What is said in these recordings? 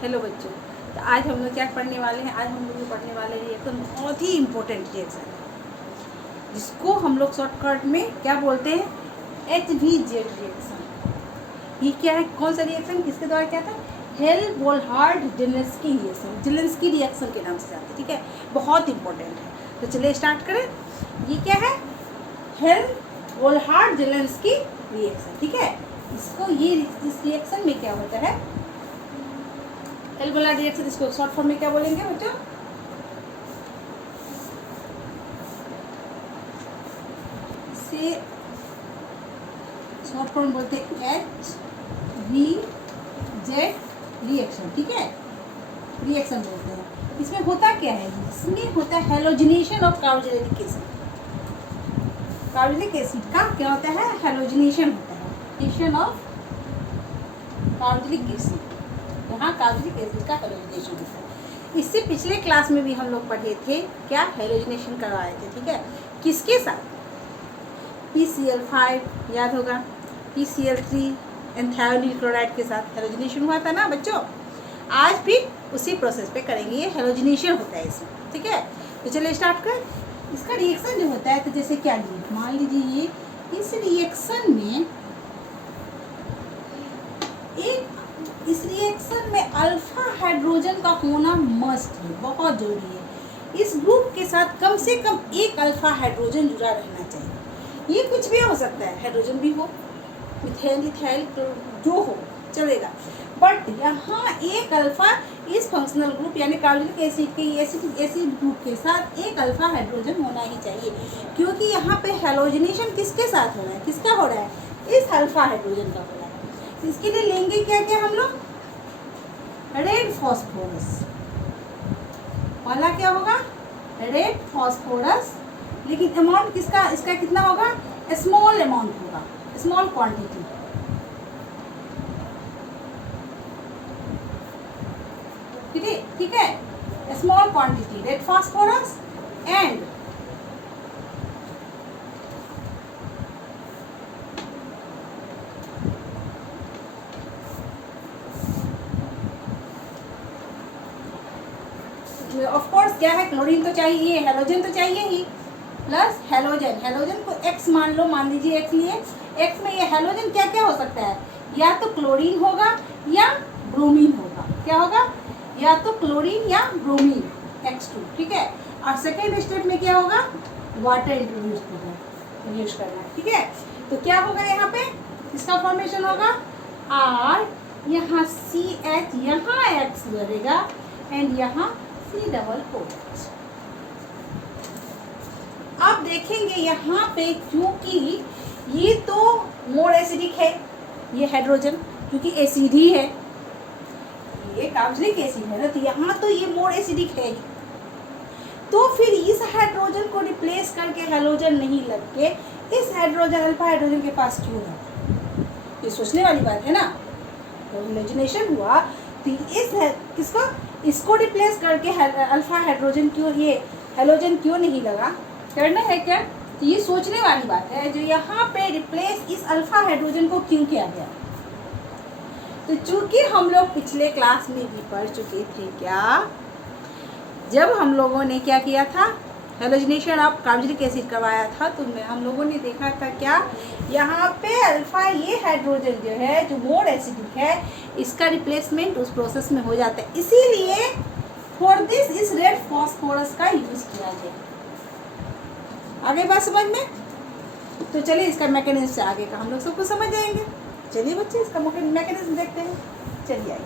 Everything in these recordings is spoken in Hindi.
हेलो बच्चों, तो आज हम लोग क्या पढ़ने वाले हैं। आज हम लोग पढ़ने वाले रिएक्शन बहुत ही इम्पोर्टेंट रिएक्शन है, जिसको हम लोग शॉर्टकट में क्या बोलते हैं, HVZ रिएक्शन। ये क्या है, कौन सा रिएक्शन, किसके द्वारा क्या था, हेल्महोल्ट्ज़-जेलेंस्की रिएक्शन, जेलेंस्की रिएक्शन के नाम से जाते हैं। ठीक है, बहुत इंपॉर्टेंट है। तो चलिए स्टार्ट करें। ये क्या है, हेल्महोल्ट्ज़-जेलेंस्की रिएक्शन। ठीक है, इसको ये इस रिएक्शन में क्या होता है, हेल्महोल्ट्ज़ रिएक्शन, इसको शॉर्ट फॉर्म में क्या बोलेंगे बच्चों, से शॉर्ट फॉर्म बोलते हैं HVZ रिएक्शन। ठीक है, रिएक्शन बोलते हैं। इसमें होता क्या है, इसमें होता है halogenation of carboxylic acid. Carboxylic acid का क्या होता है, हेलोजिनेशन होता है, हेलोजिनेशन ऑफ कार्बोक्सिलिक एसिड। यहाँ कार्बोक्सिलिक एसिड का हेलोजिनेशन होता है। इससे पिछले क्लास में भी हम लोग पढ़े थे, क्या हेलोजिनेशन करवाए थे। ठीक है, किसके साथ, PCl5 याद होगा, PCl3 एंथायोनील क्लोराइड के साथ हेलोजिनेशन हुआ था ना बच्चों। आज भी उसी प्रोसेस पे करेंगे, ये हेलोजिनेशन होता है इसमें। ठीक है, तो चलिए स्टार्ट कर। इसका रिएक्शन जो होता है, तो जैसे क्या लीजिए, मान लीजिए ये इस रिएक्शन में इस रिएक्शन में अल्फा हाइड्रोजन का होना मस्ट है, बहुत जरूरी है। इस ग्रुप के साथ कम से कम एक अल्फा हाइड्रोजन जुड़ा रहना चाहिए। ये कुछ भी हो सकता है, हाइड्रोजन भी हो, मिथाइल इथाइल जो हो चलेगा, बट यहाँ एक अल्फा इस फंक्शनल ग्रुप यानी कार्बोक्सिलिक एसिड के एसिड ग्रुप के साथ एक अल्फा हाइड्रोजन होना ही चाहिए, क्योंकि यहाँ पे हेलोजिनेशन किसके साथ हो रहा है, किसका हो रहा है, इस अल्फा हाइड्रोजन का हो रहा है। इसके लिए लेंगे क्या क्या हम लोग, रेड फॉस्फोरस। पहला क्या होगा, रेड फॉस्फोरस, लेकिन अमाउंट किसका, इसका कितना होगा, स्मॉल अमाउंट होगा, स्मॉल क्वांटिटी। ठीक है, small quantity red phosphorus end of course क्या है, क्लोरीन तो चाहिए, हेलोजन तो चाहिए ही, प्लस हेलोजन। हेलोजन को X मान लो, मान लीजिए X लिए, X में ये हेलोजन क्या क्या हो सकता है, या तो क्लोरीन होगा या ब्रोमीन होगा। क्या होगा, या तो क्लोरीन या ब्रोमीन, X2। ठीक है, और सेकेंड स्टेप में क्या होगा, वाटर इंट्रोड्यूस करना है। ठीक है, तो क्या होगा, यहाँ पे इसका फॉर्मेशन होगा R, यहाँ CH, यहाँ X रहेगा एंड यहाँ C+OH। अब देखेंगे यहाँ पे, क्योंकि ये तो मोर एसिडिक है, ये हाइड्रोजन क्योंकि एसिड ही है, ये कार्बोक्सिलिक एसिड है ना, तो यहाँ तो ये मोर एसिडिक है, तो फिर इस हाइड्रोजन को रिप्लेस करके हेलोजन नहीं लग के इस हाइड्रोजन अल्फा हाइड्रोजन के पास क्यों है, ये सोचने वाली बात है ना। तो हेलोजिनेशन हुआ तो इस किसको, इसको रिप्लेस करके अल्फा हाइड्रोजन क्यों, ये हेलोजन क्यों नहीं लगा, करना है क्या, तो ये सोचने वाली बात है। जो यहाँ पे रिप्लेस इस अल्फा हाइड्रोजन को क्यों किया गया, तो चूंकि हम लोग पिछले क्लास में भी पढ़ चुके थे, क्या जब हम लोगों ने क्या किया था, हेलोजिनेशन ऑफ कार्बोक्सिलिक एसिड करवाया था, तो हम लोगों ने देखा था क्या, यहाँ पे अल्फा ये हाइड्रोजन जो है, जो मोर एसिडिक है, इसका रिप्लेसमेंट उस प्रोसेस में हो जाता है, इसीलिए फॉर दिस इस रेड फॉस्फोरस का यूज किया गया। आगे बात समझ में, तो चलिए इसका मैकेनिज्म से आगे का हम लोग सब कुछ समझ जाएंगे। चलिए बच्चे इसका मैकेनिज्म देखते हैं, चलिए आइए।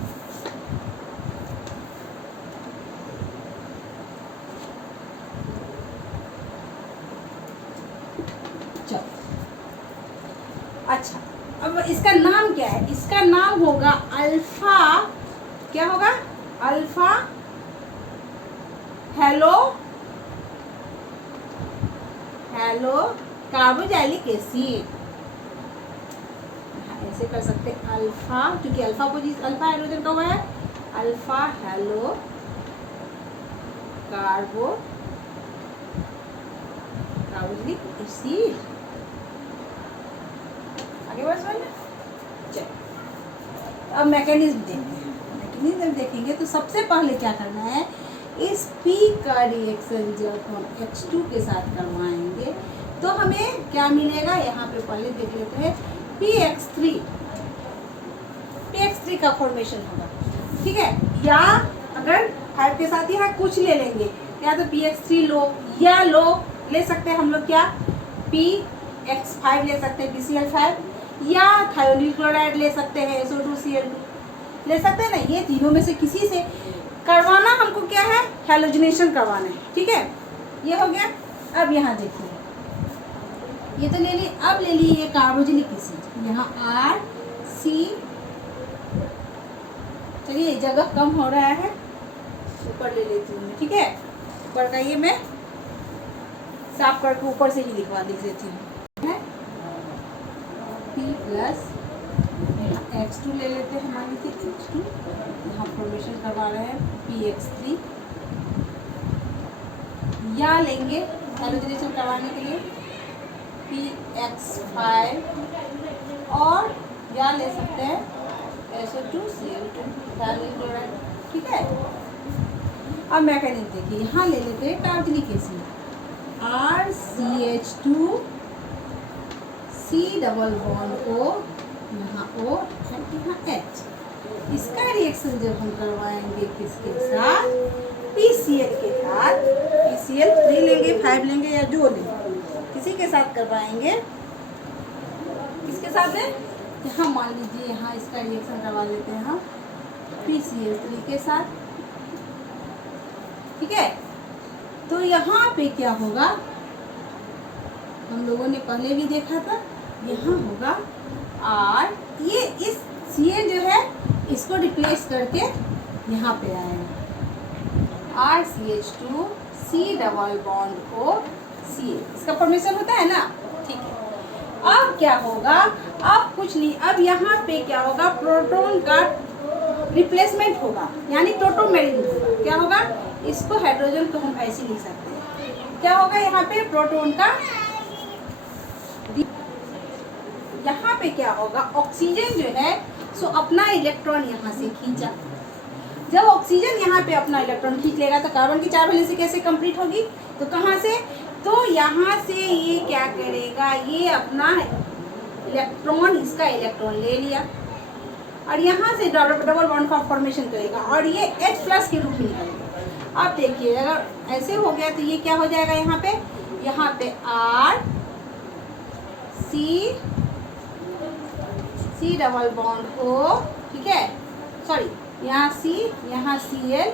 अच्छा, अब इसका नाम क्या है, इसका नाम होगा अल्फा, क्या होगा, अल्फा हेलो कार्बोक्सिलिक एसिड। ऐसे कर सकते हैं अल्फा, क्योंकि अल्फा पोजीशन अल्फा हाइड्रोजन का हुआ है, अल्फा हेलो कार्बोक्सिलिक एसिड। आगे बढ़ समझ, चलो अब मैकेनिज्म देखते हैं। मैकेनिज्म रिएक्शन देखेंगे तो सबसे पहले क्या करना है, इस P का रिएक्शन जब हम H2 के साथ करवाएंगे तो हमें क्या मिलेगा, यहाँ पे पहले देख लेते हैं PX3 का फॉर्मेशन होगा, ठीक है। या अगर 5 के साथ यहाँ कुछ ले लेंगे, या तो PX3 लो या लो ले सकते हैं हम लोग, क्या PX5 ले सकते हैं PCl5, या थायोनिल क्लोराइड ले सकते हैं SO2Cl2 ले सकते हैं ना। ये तीनों में से किसी से करवाना हमको क्या है, हैलोजिनेशन करवाना है, ठीक है। ये हो गया। अब यहाँ देखिए, ये तो ले ली, अब ले ली ये कार्बोजेनिक एसिड, यहाँ RC, चलिए जगह कम हो रहा है, ऊपर ले लेती हूँ, ठीक है। ऊपर का ये मैं साफ करके ऊपर से ही लिखवा देती हूँ। P प्लस X2 ले लेते हैं, मान लीजिए X2, यहाँ फॉर्मेशन करवा रहे हैं PX3, या लेंगे हैलोजिनेशन करवाने के लिए PX5, और या ले सकते हैं SO2Cl2 थायोनिल क्लोराइड, ठीक है। अब मैकेनिज्म देखिए, यहाँ ले लेते हैं tartaric acid RCH2 C double bond O, यहाँ O और यहाँ H। इसका रिएक्शन जब हम करवाएंगे किसके साथ, PCl के साथ, PCl3 लेंगे 5 लेंगे या जो लेंगे, किसी के साथ करवाएंगे, किसके साथ है, यहाँ मान लीजिए यहाँ इसका रिएक्शन करवा लेते हैं हम PCl3 के साथ, ठीक है। तो यहाँ पे क्या होगा, हम लोगों ने पहले भी देखा था, यहाँ होगा R, ये इस Cl जो है इसको रिप्लेस करके यहाँ पे आएगा RCH2 C double bond O Cl, इसका फॉर्मेशन होता है ना, ठीक है। अब क्या होगा, अब कुछ नहीं, अब यहाँ पे क्या होगा, प्रोटॉन का रिप्लेसमेंट होगा, यानी टोटोमेरिन होगा। क्या होगा, इसको हाइड्रोजन को हम ऐसे लिख सकते हैं, क्या होगा यहाँ पे प्रोटॉन का, यहाँ पे क्या होगा, ऑक्सीजन जो है सो अपना इलेक्ट्रॉन यहाँ से खींचा, जब ऑक्सीजन यहाँ पे अपना इलेक्ट्रॉन खींच लेगा तो कार्बन की 4 वैलेंसी कैसे कंप्लीट होगी, तो कहाँ से, तो यहाँ से ये क्या करेगा, ये अपना इलेक्ट्रॉन, इसका इलेक्ट्रॉन ले लिया और यहाँ से डबल बॉन्ड का फॉर्मेशन करेगा और ये H प्लस के रूप में निकलेगा। अब देखिए अगर ऐसे हो गया तो ये क्या हो जाएगा, यहाँ पे R C double bond O, ठीक है, सॉरी यहाँ C, यहाँ Cl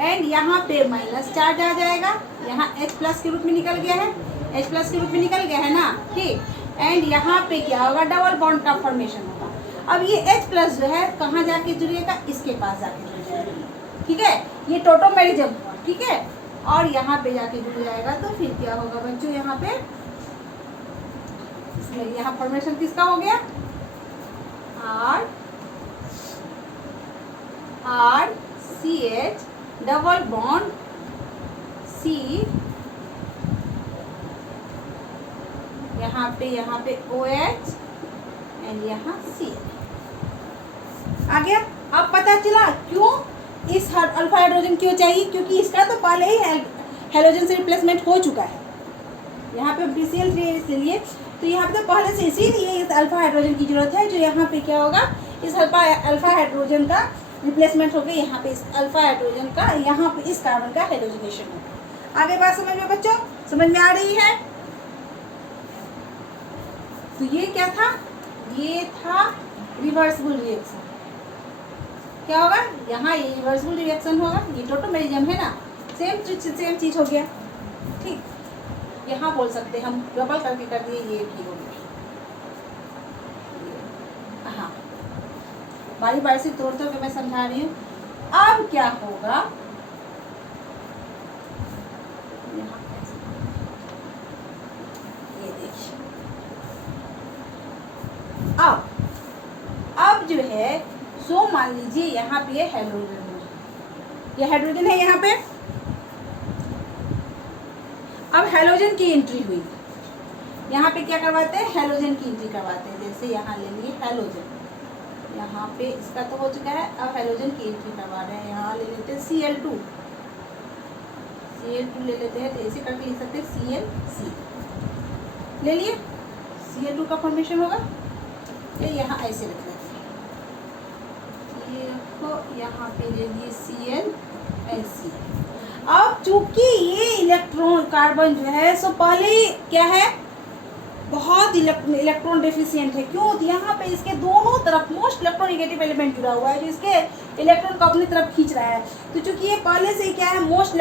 एंड यहाँ पे माइनस चार्ज आ जाएगा, यहाँ H प्लस के रूप में निकल गया है, H प्लस के रूप में निकल गया है ना, ठीक। एंड यहाँ पे क्या होगा, डबल बॉन्ड का फॉर्मेशन होगा। अब ये H प्लस जो है कहाँ जाके जुड़ेगा, इसके पास जाके जुड़ जाएगा, ठीक है, ये टोटोमेरिज्म, ठीक है, और यहाँ पे जाके जुड़ जाएगा। तो फिर क्या होगा बच्चों, यहाँ पे यहाँ फॉर्मेशन किसका हो गया, R CH double bond C, यहाँ पे OH एंड यहाँ C आ गया। अब पता चला क्यों इस अल्फा हाइड्रोजन क्यों चाहिए, क्योंकि इसका तो पहले ही हेलोजन से रिप्लेसमेंट हो चुका है, यहाँ पे PCl3 इसलिए, तो यहाँ पे तो पहले से इसीलिए इस अल्फा हाइड्रोजन की जरूरत है, जो यहाँ पे क्या होगा, इस अल्फा हाइड्रोजन का रिप्लेसमेंट हो गया, यहाँ पे इस अल्फा हाइड्रोजन का, यहाँ पे इस कार्बन का हाइड्रोजनेशन होगा। आगे बात समझ में बच्चों, समझ में आ रही है। तो ये क्या था, ये था रिवर्सिबल रिएक्शन। क्या होगा, यहाँ ये रिवर्सिबल रिएक्शन होगा, ये टोटोमेरिज्म है ना, सेम चीज हो गया, ठीक। यहाँ बोल सकते हैं हम, डबल करके कर दिए, ये ठीक हो गया। हाँ, बारी बारी से तोड़ के मैं समझा रही हूँ। अब क्या होगा, ये देखिए, अब जो है सो मान लीजिए यहाँ पे हाइड्रोजन है, ये हाइड्रोजन है यहाँ पे। अब हैलोजन की एंट्री हुई, यहाँ पे क्या करवाते हैं, हैलोजन की एंट्री करवाते हैं। जैसे यहाँ ले लिए हैलोजन, यहाँ पे इसका तो हो चुका है। अब हेलोजन की एंट्री करवा रहे हैं। यहाँ ले लेते हैं Cl2 ले लेते हैं, तो ऐसे करके लिख सकते हैं ClC ले लिए। Cl2 का फॉर्मेशन होगा, ये यहाँ ऐसे रख लेते हैं, ये को यहाँ पे ले लिए ClSc। अब चूंकि ये इलेक्ट्रॉन कार्बन जो है सो पहले क्या है, बहुत इलेक्ट्रॉन डेफिशिएंट है। क्यों? तो यहाँ पे इसके दोनों तरफ मोस्ट इलेक्ट्रोनेगेटिव एलिमेंट जुड़ा हुआ है जो इसके इलेक्ट्रॉन को अपनी तरफ खींच रहा है। तो चूंकि ये पहले से क्या है, मोस्ट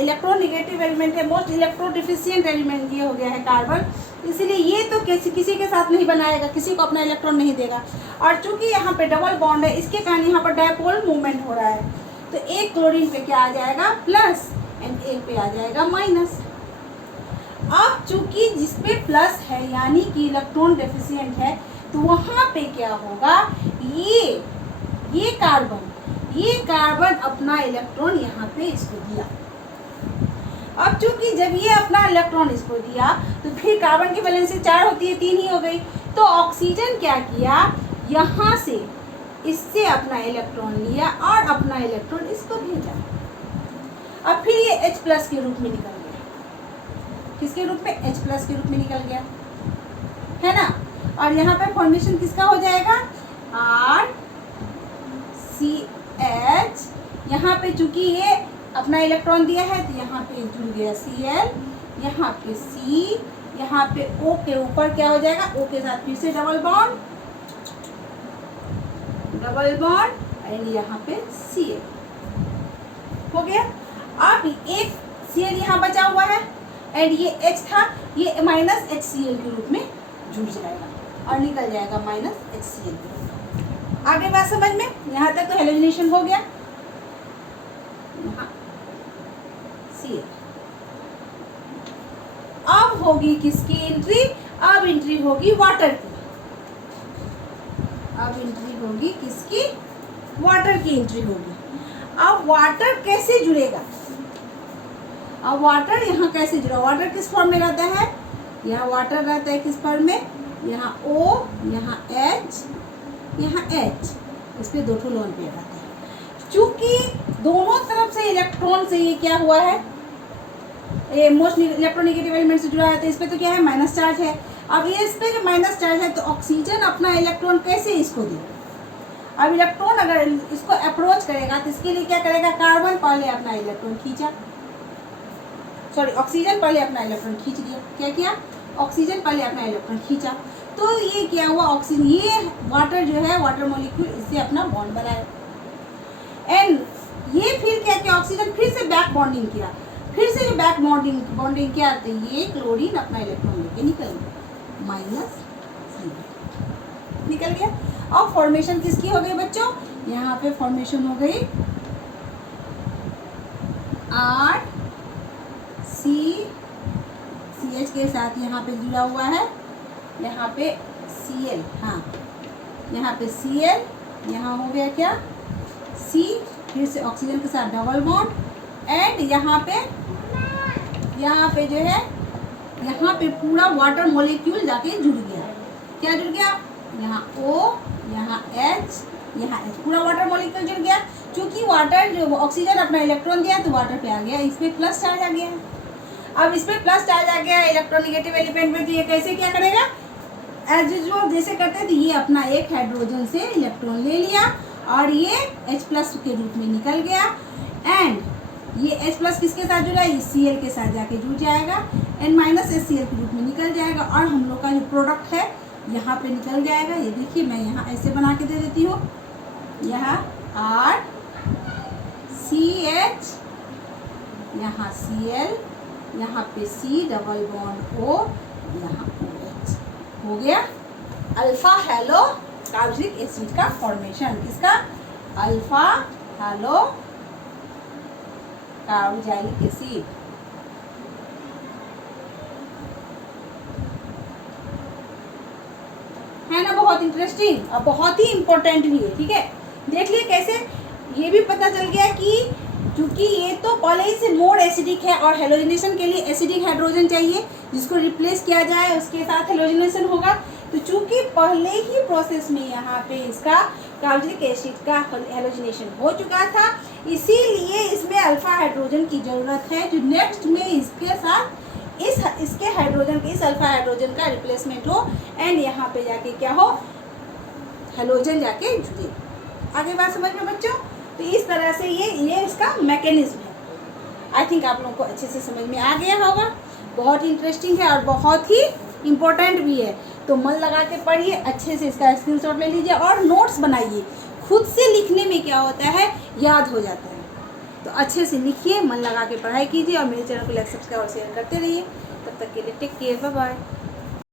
इलेक्ट्रोनेगेटिव एलिमेंट है, मोस्ट इलेक्ट्रो डिफिशिएंट एलिमेंट ये हो गया है कार्बन, इसीलिए ये तो किसी के साथ नहीं बनाएगा, किसी को अपना इलेक्ट्रॉन नहीं देगा। और चूंकि यहाँ पे डबल बॉन्ड है, इसके कारण यहाँ पर डायपोल मूवमेंट हो रहा है, तो एक क्लोरीन पे क्या आ जाएगा प्लस एंड एक पे आ जाएगा माइनस। अब चूंकि जिसपे प्लस है यानी कि इलेक्ट्रॉन डेफिशिएंट है, तो वहां पे क्या होगा, ये कार्बन अपना इलेक्ट्रॉन यहाँ पे इसको दिया। अब चूंकि जब ये अपना इलेक्ट्रॉन इसको दिया तो फिर कार्बन की वैलेंसी 4 होती है, 3 ही हो गई। तो ऑक्सीजन क्या किया, यहाँ से इससे अपना इलेक्ट्रॉन लिया और अपना इलेक्ट्रॉन इसको भेजा। अब फिर ये H प्लस के रूप में निकल गया, किसके रूप में, H प्लस के रूप में निकल गया, है ना। और यहाँ पे फॉर्मेशन किसका हो जाएगा, RCH। यहाँ पे चूंकि ये अपना इलेक्ट्रॉन दिया है तो यहाँ पे जुड़ गया Cl, यहाँ पे C, यहाँ पे O के ऊपर क्या हो जाएगा, O के साथ फिर से डबल बॉन्ड एंड यहाँ पे Cl हो गया। अब एक Cl यहाँ बचा हुआ है एंड ये H था, ये माइनस HCl के रूप में जुड़ जाएगा और निकल जाएगा माइनस HCl के रूप में। आगे बात समझ में, यहाँ तक तो हेलोजिनेशन हो गया। यहाँ Cl अब होगी किसकी एंट्री, अब एंट्री होगी वाटर की। अब एंट्री होगी किसकी, वाटर की एंट्री होगी। अब वाटर कैसे जुड़ेगा, अब वाटर यहाँ कैसे जुड़ा, वाटर किस फॉर्म में रहता है, यहाँ वाटर रहता है किस फॉर्म में, यहाँ O, यहाँ H, यहाँ H, इस पे 2 लोन पेयर रहता है। चूंकि दोनों तरफ से इलेक्ट्रॉन से ये क्या हुआ है, ये मोस्ट इलेक्ट्रोनेगेटिव एलिमेंट से जुड़ा है, तो इस पे तो क्या है, माइनस चार्ज है। अब ये इस पे जो माइनस चार्ज है, तो ऑक्सीजन अपना इलेक्ट्रॉन कैसे इसको देगा। अब इलेक्ट्रॉन अगर इसको अप्रोच करेगा तो इसके लिए क्या करेगा, कार्बन पहले अपना इलेक्ट्रॉन खींचा, सॉरी ऑक्सीजन पहले अपना इलेक्ट्रॉन खींच दिया। क्या किया, ऑक्सीजन पहले अपना इलेक्ट्रॉन खींचा, तो ये क्या हुआ, ऑक्सीजन, ये वाटर जो है, वाटर मॉलिक्यूल इससे अपना बॉन्ड बनाया एंड ये फिर क्या किया, ऑक्सीजन फिर से बैक बॉन्डिंग किया, फिर से ये बैक बॉन्डिंग किया, तो ये क्लोरीन अपना इलेक्ट्रॉन लेके निकल गया, माइनस निकल गया। अब फॉर्मेशन किसकी हो गई बच्चों, यहाँ पे फॉर्मेशन हो गई CH के साथ यहाँ पे जुड़ा हुआ है, यहाँ पे Cl, हाँ यहाँ पे Cl, यहाँ हो गया क्या C, फिर से ऑक्सीजन के साथ डबल बॉन्ड एंड यहाँ पे जो है, यहाँ पे पूरा वाटर मॉलिक्यूल जाके जुड़ गया। क्या जुड़ गया, यहाँ O, यहाँ H, यहाँ H, पूरा वाटर मॉलिक्यूल जुड़ गया। क्योंकि वाटर जो ऑक्सीजन अपना इलेक्ट्रॉन दिया तो वाटर पे आ गया, इस पे प्लस चार्ज आ गया है। अब इस पे प्लस चार्ज आ गया इलेक्ट्रोनेगेटिव एलिमेंट में, तो ये कैसे क्या करेगा, एज यूजुअल जैसे करते हैं, तो ये अपना एक हाइड्रोजन से इलेक्ट्रॉन ले लिया और ये H प्लस के रूप में निकल गया एंड ये H प्लस किसके साथ जुड़ा है, ये Cl के साथ जाके जुड़ जाएगा एंड माइनस HCl के रूप में निकल जाएगा और हम लोग का जो प्रोडक्ट है यहाँ पे निकल जाएगा। ये देखिए मैं यहाँ ऐसे बना के दे देती हूँ, यहाँ RCH, यहाँ Cl, यहाँ पे C डबल बॉन्ड O, यहाँ OH हो गया अल्फा हेलो कार्बोक्सिलिक एसिड का फॉर्मेशन। किसका, अल्फा हेलो कार्बोक्सिलिक एसिड। है ना, बहुत इंटरेस्टिंग और बहुत ही इम्पोर्टेंट भी है। ठीक है, देख लिए कैसे, ये भी पता चल गया कि क्योंकि ये तो पहले ही से मोर एसिडिक है और हेलोजिनेशन के लिए एसिडिक हाइड्रोजन चाहिए जिसको रिप्लेस किया जाए, उसके साथ हेलोजिनेशन होगा। तो चूंकि पहले ही प्रोसेस में यहाँ पे इसका कार्बोक्सिलिक एसिड का हेलोजिनेशन हो चुका था, इसीलिए इसमें अल्फा हाइड्रोजन की ज़रूरत है, जो नेक्स्ट में इसके साथ इसके हाइड्रोजन के इस अल्फा हाइड्रोजन का रिप्लेसमेंट हो एंड यहाँ पे जाके क्या हो, हेलोजन जाके जुड़े। आगे बात समझ में बच्चों? तो इस तरह से ये इसका मैकेनिज्म है। आई थिंक आप लोगों को अच्छे से समझ में आ गया होगा। बहुत ही इंटरेस्टिंग है और बहुत ही इम्पोर्टेंट भी है, तो मन लगा के पढ़िए, अच्छे से इसका स्क्रीनशॉट ले लीजिए और नोट्स बनाइए। खुद से लिखने में क्या होता है, याद हो जाता है, तो अच्छे से लिखिए, मन लगा के पढ़ाई कीजिए और मेरे चैनल को लाइक, सब्सक्राइब और शेयर करते रहिए। तब तक के लिए टेक केयर, बाय बाय।